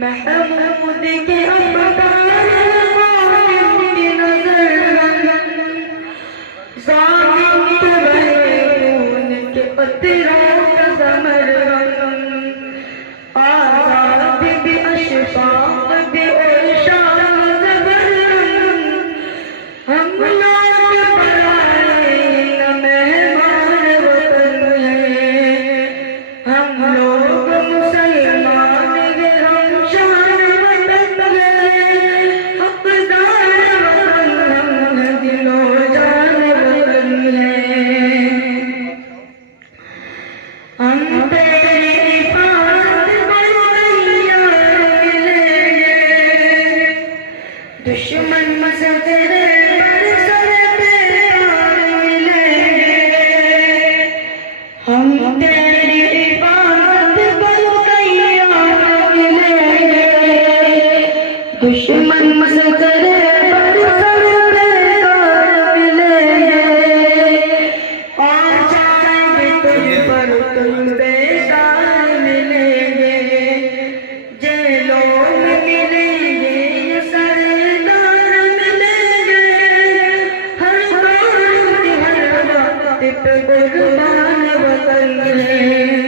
महमूद के अवतार की नजर ज़ालिम के बहून के पत्थरों का समर आज़ाद भी अशफाक भी शान ज़बर हम लोग पराए न मेहमान वतन है हम लोग मुसलमान दुश्मन मसदरे पर सर पे मिलेंगे हम तेरी इबादत बलो कैया मिलेंगे दुश्मन मसदरे पर सर पे मिलेंगे और जाएंगे तुझ पर तुम बेकार मिलेंगे जेलों में मिलेंगे कुर्बान वतन है।